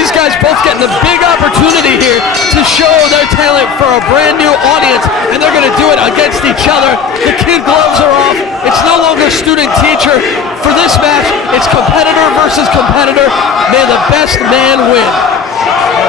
These guys both getting a big opportunity here to show their talent for a brand new audience, and they're going to do it against each other. The kid gloves are off. It's no longer student-teacher. For this match, it's competitor versus competitor. May the best man win.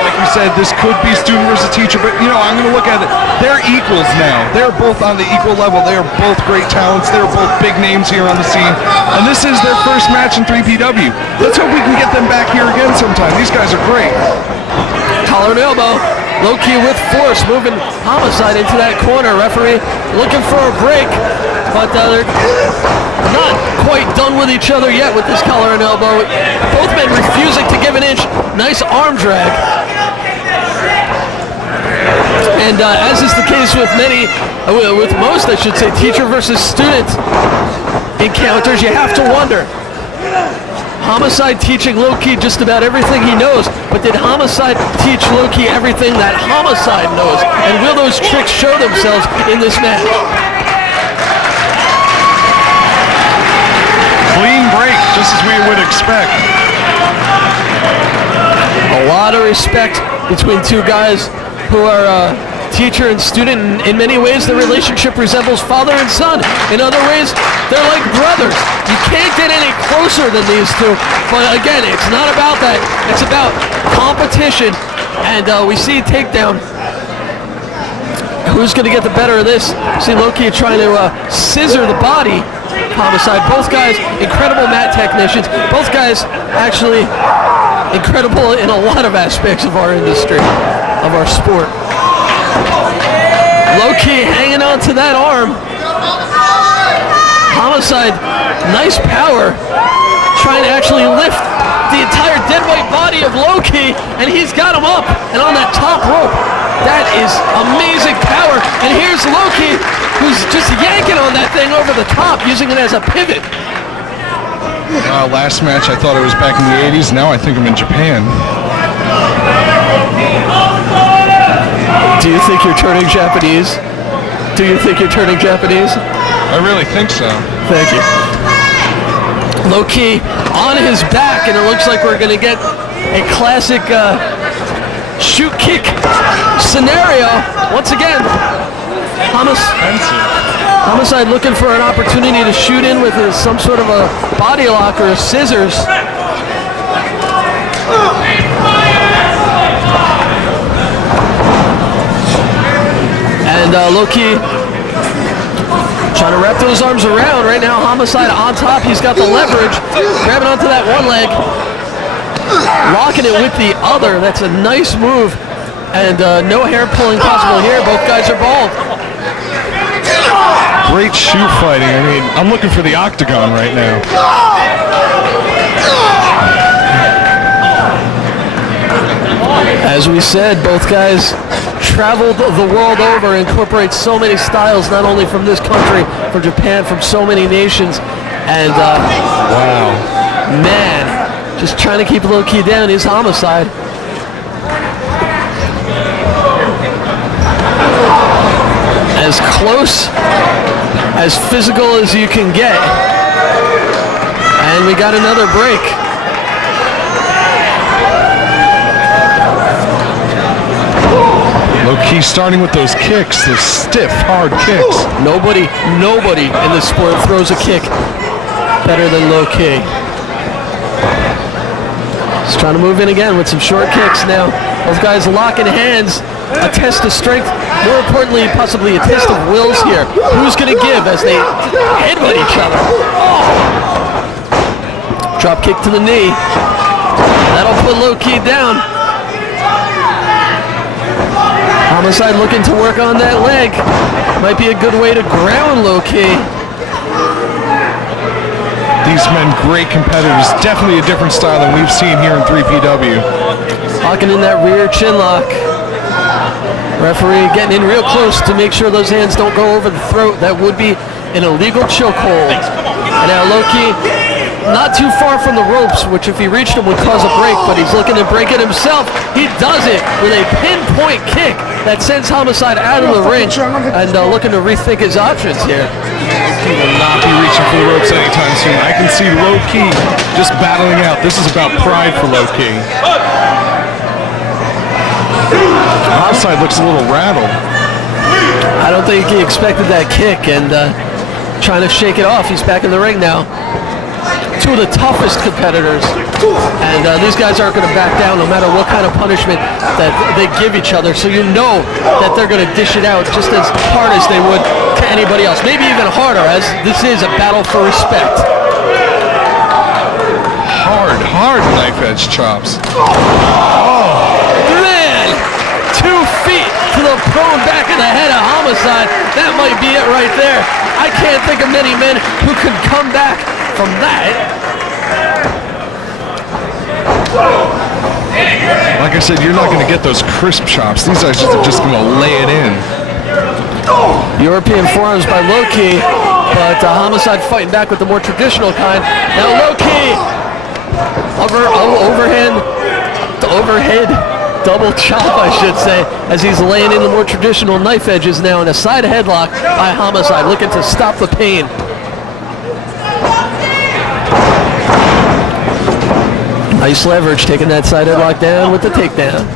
Like we said, this could be student versus teacher, but I'm going to look at it. They're equals now. They're both on the equal level. They are both great talents. They're both big names here on the scene. And this is their first match in 3PW. Let's hope we can get them back here again sometime. These guys are great. Collar and elbow. Low-key with force, moving Homicide into that corner. Referee looking for a break, but they're not quite done with each other yet with this collar and elbow. Both men refusing to give an inch. Nice arm drag. And as is the case with with most, I should say, teacher versus student encounters, you have to wonder. Homicide teaching Low-key just about everything he knows, but did Homicide teach Low-key everything that Homicide knows? And will those tricks show themselves in this match? Clean break, just as we would expect. A lot of respect between two guys who are teacher and student. In many ways, the relationship resembles father and son. In other ways, they're like brothers. You can't get any closer than these two. But again, it's not about that. It's about competition. And we see takedown. Who's going to get the better of this? See Low-key trying to scissor the body. Homicide. Both guys, incredible mat technicians. Both guys actually incredible in a lot of aspects of our industry, of our sport. Low-key hanging on to that arm. Homicide, nice power, trying to actually lift the entire dead weight body of Low-key, and he's got him up and on that top rope. That is amazing power. And here's Low-key, who's just yanking on that thing over the top, using it as a pivot. Last match, I thought it was back in the 80s. Now I think I'm in Japan. Do you think you're turning Japanese? Do you think you're turning Japanese? I really think so. Thank you. Low-key on his back, and it looks like we're going to get a classic shoot kick scenario. Once again, Homicide looking for an opportunity to shoot in with some sort of a body lock or a scissors. And Low-key trying to wrap those arms around. Right now, Homicide on top. He's got the leverage. Grabbing onto that one leg. Locking it with the other. That's a nice move. And no hair pulling possible here. Both guys are bald. Great shoot fighting. I mean, I'm looking for the octagon right now. As we said, both guys traveled the world over, incorporate so many styles, not only from this country, from Japan, from so many nations. And wow, man, just trying to keep Low-key down is Homicide. As close, as physical as you can get. And we got another break. Low-key starting with those kicks, those stiff, hard kicks. Nobody in this sport throws a kick better than Low-key. He's trying to move in again with some short kicks now. Both guys locking hands. A test of strength, more importantly, possibly a test of wills here. Who's going to give as they headbutt each other? Oh. Drop kick to the knee. That'll put Low-key down. Homicide looking to work on that leg. Might be a good way to ground Low-key. These men, great competitors. Definitely a different style than we've seen here in 3PW. Locking in that rear chin lock. Referee getting in real close to make sure those hands don't go over the throat. That would be an illegal chokehold. And now Low-key not too far from the ropes, which if he reached him would cause a break, but he's looking to break it himself. He does it with a pinpoint kick that sends Homicide out of the ring, and looking to rethink his options here. He will not be reaching for the ropes anytime soon. I can see Low-key just battling out. This is about pride for Low-key. Homicide looks a little rattled. I don't think he expected that kick, and trying to shake it off. He's back in the ring now. Two of the toughest competitors, and these guys aren't going to back down no matter what kind of punishment that they give each other, so you know that they're going to dish it out just as hard as they would to anybody else, maybe even harder, as this is a battle for respect. Hard knife edge chops. Man, 2 feet to the prone back of the head of Homicide. That might be it right there. I can't think of many men who could come back from that. Like I said, you're not going to get those crisp chops. These guys are just going to lay it in. European forearms by Low-Ki, but Homicide fighting back with the more traditional kind. Now Low-Ki, overhead double chop, I should say, as he's laying in the more traditional knife edges now in a side headlock by Homicide, looking to stop the pain. Nice leverage, taking that side headlock down with the takedown.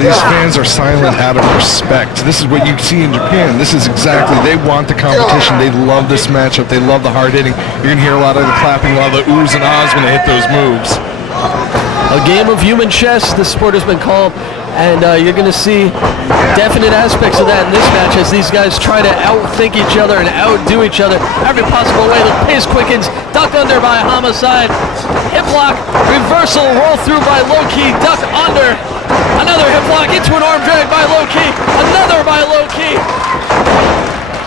These fans are silent out of respect. This is what you see in Japan. This is exactly, they want the competition. They love this matchup. They love the hard hitting. You're going to hear a lot of the clapping, a lot of the oohs and ahs when they hit those moves. A game of human chess, this sport has been called, and you're going to see definite aspects of that in this match as these guys try to outthink each other and outdo each other every possible way. The pace quickens, duck under by Homicide, hip lock, reversal, roll through by Low-Ki, duck under, another hip lock into an arm drag by Low-Ki, another by Low-Ki.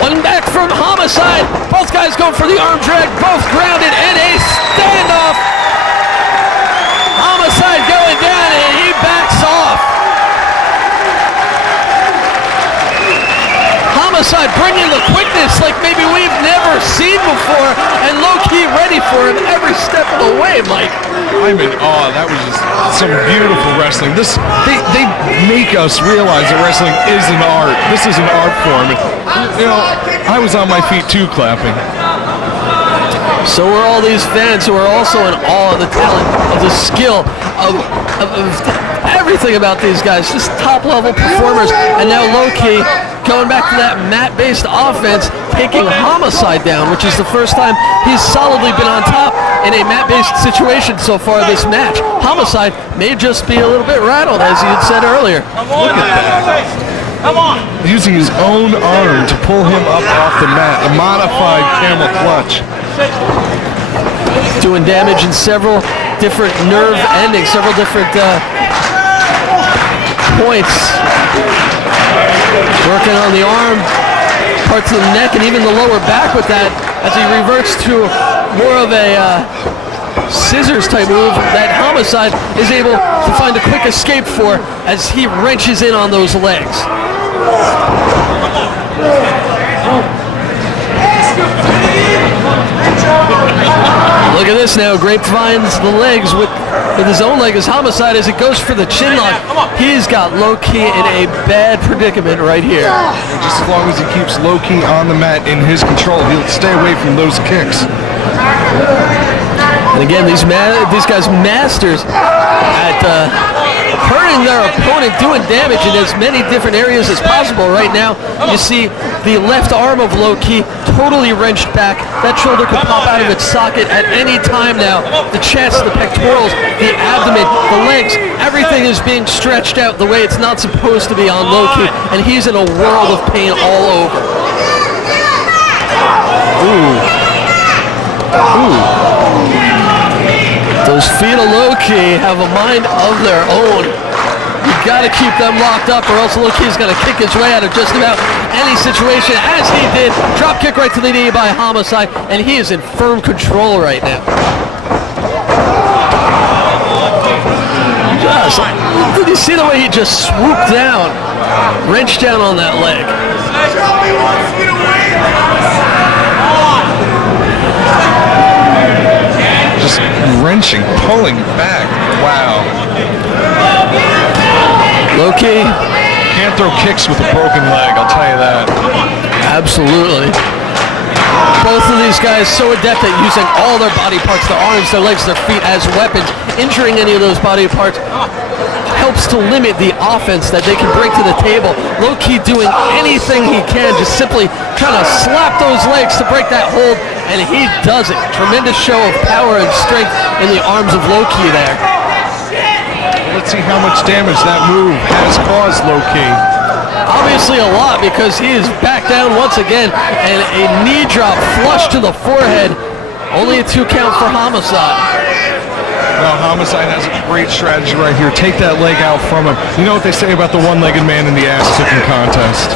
One back from Homicide, both guys going for the arm drag, both grounded, and a standoff. Homicide going down, and he backs off. Homicide bringing the quickness like maybe we've never seen before, and Low-Ki ready for him every step of the way, Mike. I'm in awe. That was just some beautiful wrestling. They make us realize that wrestling is an art. This is an art form. And, you know, I was on my feet too clapping. So are all these fans who are also in awe of the talent, of the skill, of everything about these guys. Just top-level performers. And now Low-Ki going back to that mat-based offense, taking Homicide down, which is the first time he's solidly been on top in a mat-based situation so far this match. Homicide may just be a little bit rattled, as you had said earlier. Look at that. Come on. Using his own arm to pull him up off the mat. A modified camel clutch. Doing damage in several different nerve endings, several different points. Working on the arm, parts of the neck, and even the lower back with that as he reverts to more of a scissors type move that Homicide is able to find a quick escape for as he wrenches in on those legs. Look at this now. Grapevines the legs with his own leg as Homicide as it goes for the chin lock. He's got Low-Ki in a bad predicament right here. Just as long as he keeps Low-Ki on the mat in his control, he'll stay away from those kicks. And again, these guys masters at hurting their opponent, doing damage in as many different areas as possible. Right now, you see the left arm of Low-Ki totally wrenched back. That shoulder could pop out of its socket at any time now. The chest, the pectorals, the abdomen, the legs, everything is being stretched out the way it's not supposed to be on Low-Ki, and he's in a world of pain all over. Ooh. Those feet of Low-Ki have a mind of their own. You gotta keep them locked up or else Low-Ki is gonna kick his way out of just about any situation, as he did. Drop kick right to the knee by Homicide, and he is in firm control right now. Did you see the way he just swooped down, wrenched down on that leg? Just wrenching, pulling back. Wow. Low-Ki can't throw kicks with a broken leg, I'll tell you that. Absolutely. Both of these guys so adept at using all their body parts, their arms, their legs, their feet as weapons, injuring any of those body parts helps to limit the offense that they can bring to the table. Low-key doing anything he can, just simply trying to slap those legs to break that hold, and he does it. Tremendous show of power and strength in the arms of Low-key there. Let's see how much damage that move has caused Low-key. Obviously a lot, because he is back down once again, and a knee drop flush to the forehead. Only a 2 count for Homicide. Well, Homicide has a great strategy right here. Take that leg out from him. You know what they say about the one-legged man in the ass-kicking contest.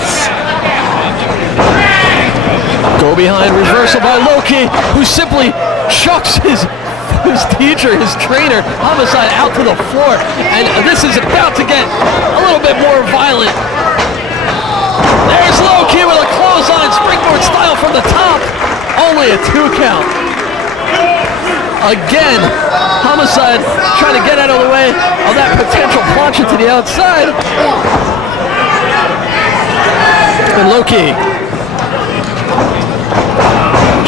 Go behind reversal by Low-key, who simply chucks his teacher, his trainer, Homicide, out to the floor. And this is about to get a little bit more violent. There's Low-key with a clothesline, springboard style from the top. Only a 2 count. Again, Homicide trying to get out of the way of that potential plunge to the outside. And Low-key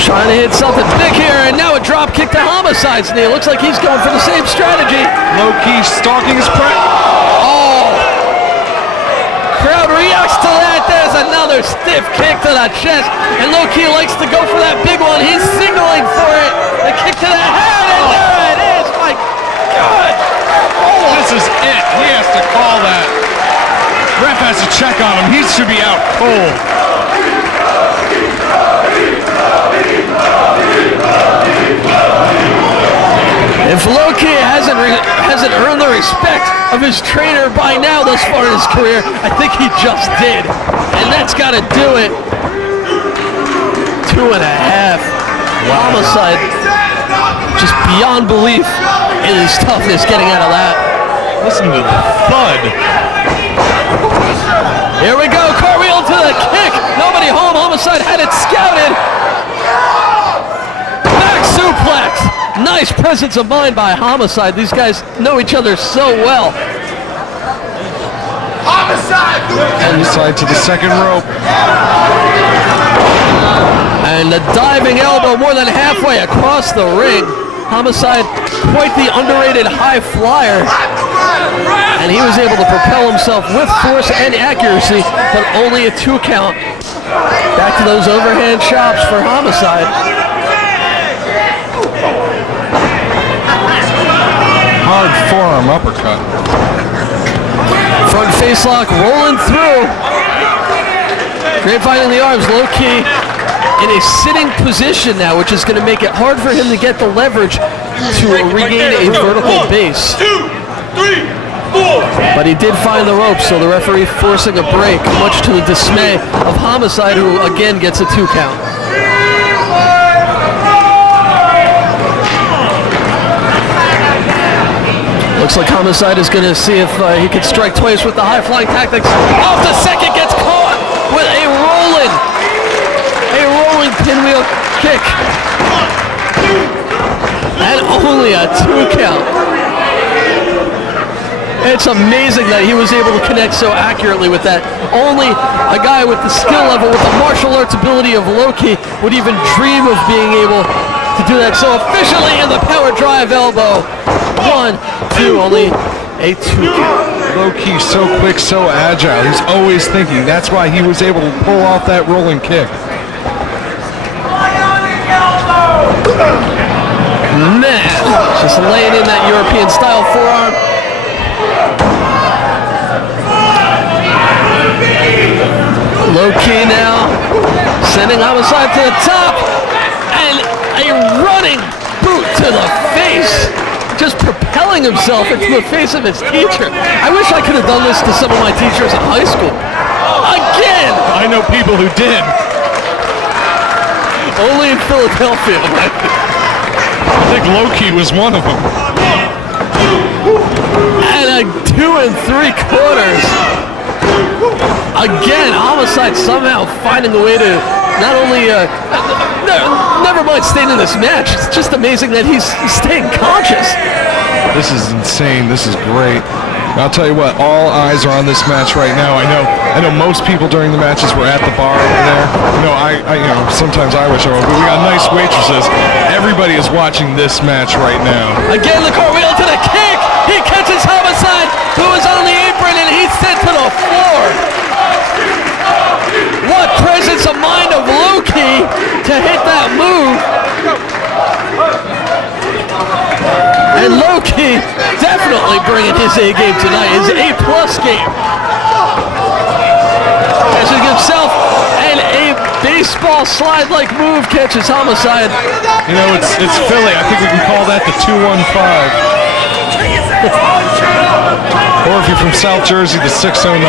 trying to hit something big here, and now a drop kick to Homicide's knee. It looks like he's going for the same strategy. Low-key stalking his prey. Oh! Crowd reacts to that. There's another stiff kick to the chest, and Low-key likes to go for that big one. He's signaling for it. The kick to the head, and there it is. My God! Oh, this is it. He has to call that. Ref has to check on him. He should be out cold. If Low-key hasn't earned the respect of his trainer by now thus far in his career, I think he just did. And that's got to do it. 2.5. Homicide, just beyond belief in his toughness getting out of that. Listen to the thud. Here we go, cartwheel to the kick. Nobody home. Homicide had it scouted. Back suplex. Nice presence of mind by Homicide. These guys know each other so well. Homicide to the second rope. And a diving elbow more than halfway across the ring. Homicide, quite the underrated high flyer. And he was able to propel himself with force and accuracy, but only a 2 count. Back to those overhand chops for Homicide. Hard forearm uppercut. Front face lock rolling through. Grapevine in the arms. Low-key in a sitting position now, which is going to make it hard for him to get the leverage to regain a vertical base. 2, 3, 4. But he did find the ropes, so the referee forcing a break, much to the dismay of Homicide, who again gets a 2 count. Looks like Homicide is going to see if he can strike twice with the high-flying tactics. Off the second, gets caught with a rolling pinwheel kick. And only a 2 count. It's amazing that he was able to connect so accurately with that. Only a guy with the skill level, with the martial arts ability of Low-key would even dream of being able to do that so efficiently in the power drive elbow. 1, 2, only a 2 count. Low-key so quick, so agile. He's always thinking. That's why he was able to pull off that rolling kick. Man, just laying in that European style forearm. Low-key now, sending Homicide to the top, and a running boot to the face. Just propelling himself into the face of his teacher. I wish I could have done this to some of my teachers in high school. Again! I know people who did. Only in Philadelphia. I think Low-key was one of them. And a 2 3/4. Again, Homicide somehow finding a way to not only, never mind staying in this match, it's just amazing that he's staying conscious. This is insane. This is great. I'll tell you what, all eyes are on this match right now. I know most people during the matches were at the bar over there. Sometimes I wish I were, but we got nice waitresses. Everybody is watching this match right now. Again, the cartwheel to the kick. He catches Homicide, who is on definitely bringing his A game tonight, his A-plus game. Catches himself, and a baseball slide-like move catches Homicide. You know, it's Philly. I think we can call that the 215. Or if you're from South Jersey, the 609.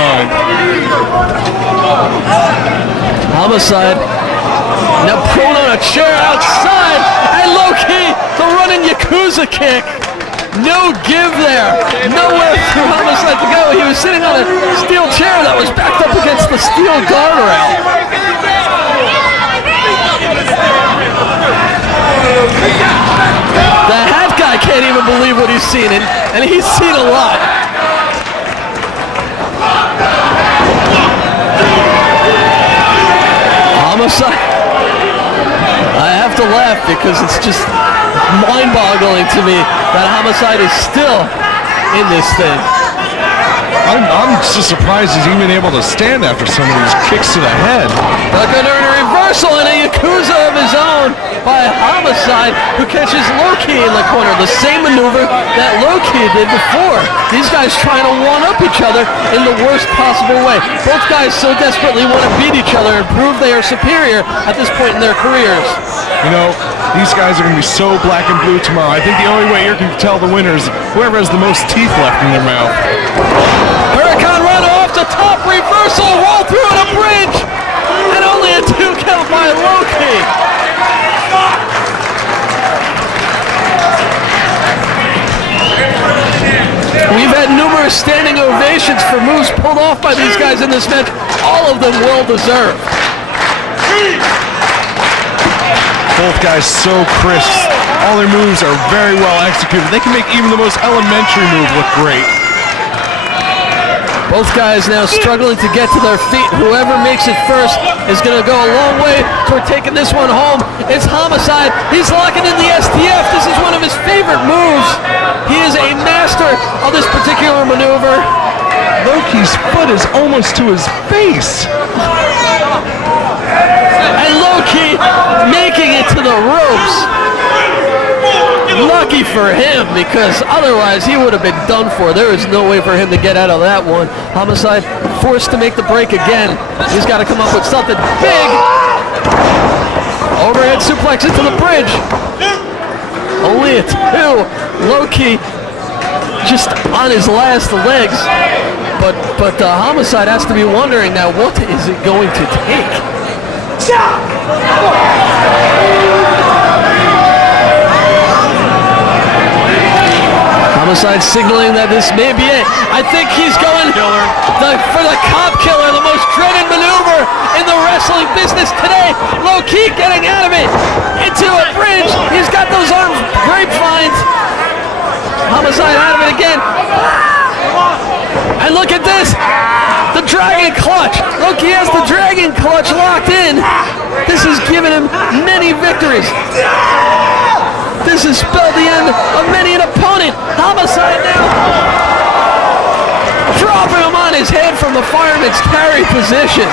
Homicide now prone on a chair outside, and low-key, the running Yakuza kick. No give there. Nowhere for Homicide to go. He was sitting on a steel chair that was backed up against the steel guardrail. The hat guy can't even believe what he's seen, and he's seen a lot. Homicide. I have to laugh because it's just mind-boggling to me that Homicide is still in this thing. I'm just surprised he's even able to stand after some of these kicks to the head. Look under a reversal and a Yakuza of his own by Homicide, who catches Low-Key in the corner. The same maneuver that Low-Key did before. These guys trying to one-up each other in the worst possible way. Both guys so desperately want to beat each other and prove they are superior at this point in their careers. You know, these guys are going to be so black and blue tomorrow. I think the only way you're going to tell the winner is whoever has the most teeth left in their mouth. Hurricane run off the top, reversal, roll through on a bridge, and only a 2 count by Low-Key. We've had numerous standing ovations for moves pulled off by these guys in this match, all of them well deserved. Both guys so crisp. All their moves are very well executed. They can make even the most elementary move look great. Both guys now struggling to get to their feet. Whoever makes it first is going to go a long way toward taking this one home. It's Homicide. He's locking in the STF. This is one of his favorite moves. He is a master of this particular maneuver. Low-Key's foot is almost to his face. And Low-Key making it to the ropes. Lucky for him, because otherwise he would have been done for. There is no way for him to get out of that one. Homicide forced to make the break again. He's got to come up with something big. Overhead suplex into the bridge. Only a 2. Low-Key just on his last legs. But Homicide has to be wondering now, what is it going to take? Homicide signaling that this may be it. I think he's going for the cop killer, the most dreaded maneuver in the wrestling business today. Low-Key getting out of it into a bridge. He's got those arms grapevines. Homicide out of it again. And look at this. The dragon clutch. Low-Key has the dragon clutch locked in. This has given him many victories. This has spelled the end of many an opponent. Homicide now dropping him on his head from the fireman's carry position.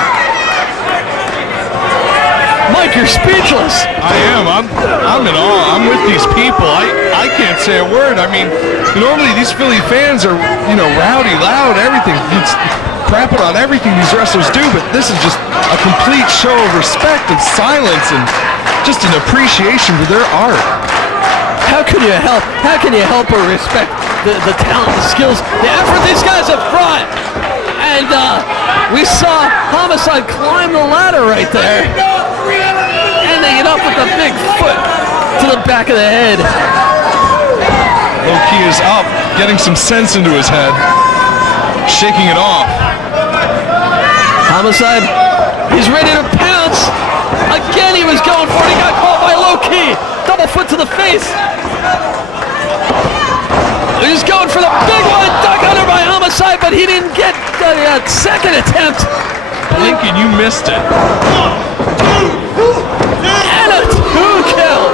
Mike, you're speechless. I am. I'm in awe. I'm with these people. I can't say a word. I mean, normally these Philly fans are, rowdy, loud, everything. It's crapping on everything these wrestlers do, but this is just a complete show of respect and silence and just an appreciation for their art. How can you help? How can you help or respect the talent, the skills, the effort these guys have brought? And we saw Homicide climb the ladder right there. Ending it up with a big foot to the back of the head. Low-Key is up, getting some sense into his head. Shaking it off. Homicide, he's ready to pounce. Again, he was going for it. He got caught by Low-Key. Double foot to the face. He's going for the big one. Duck under by Homicide, but he didn't get the second attempt. Lincoln, you missed it. And a 2 count.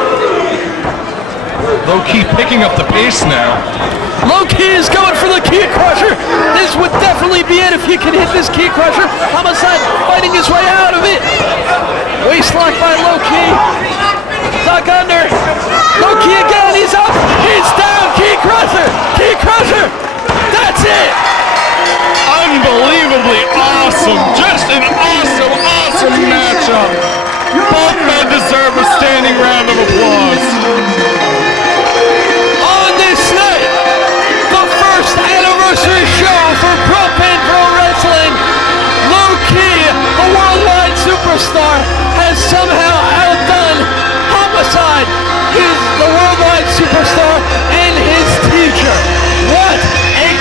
Low-Key picking up the pace now. Low-Key is going for the key crusher. This would definitely be it if he can hit this key crusher. Homicide fighting his way out of it. Waist lock by Low-Key. Duck under. Low-Key again. He's up. He's down. Key crusher. Key crusher. matchup. Both men deserve a standing round of applause. On this night, the first anniversary show for Propane Pro Wrestling, Low Key, the worldwide superstar, has somehow